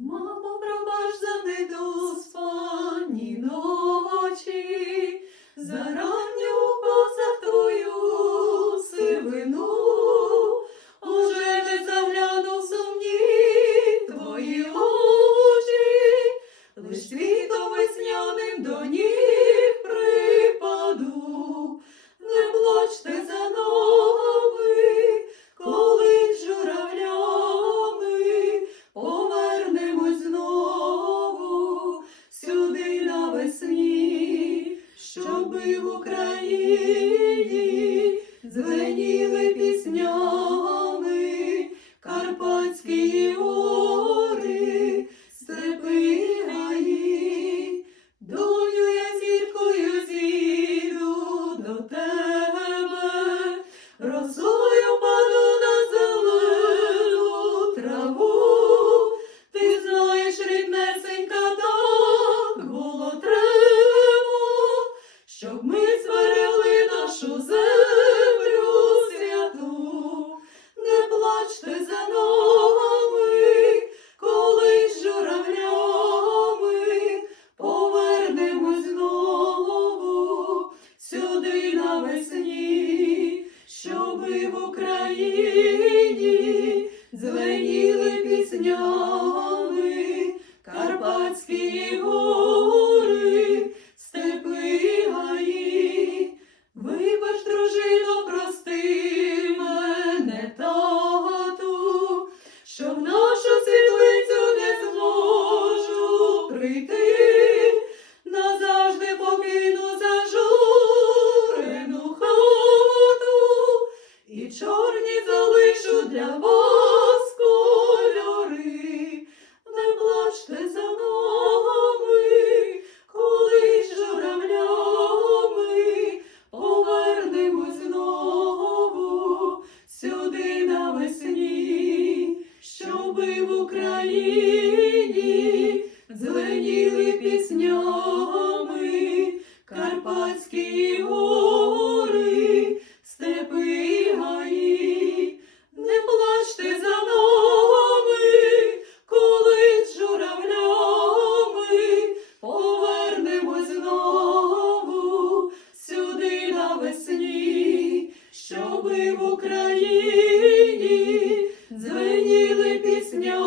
Мамо, пробач за недоспаніно. Весні, щоби в Україні звеніли піснями карпатські. Степи і не плачте за нами, коли журавлями повернемось знову сюди навесні, щоби в Україні дзвеніли пісня.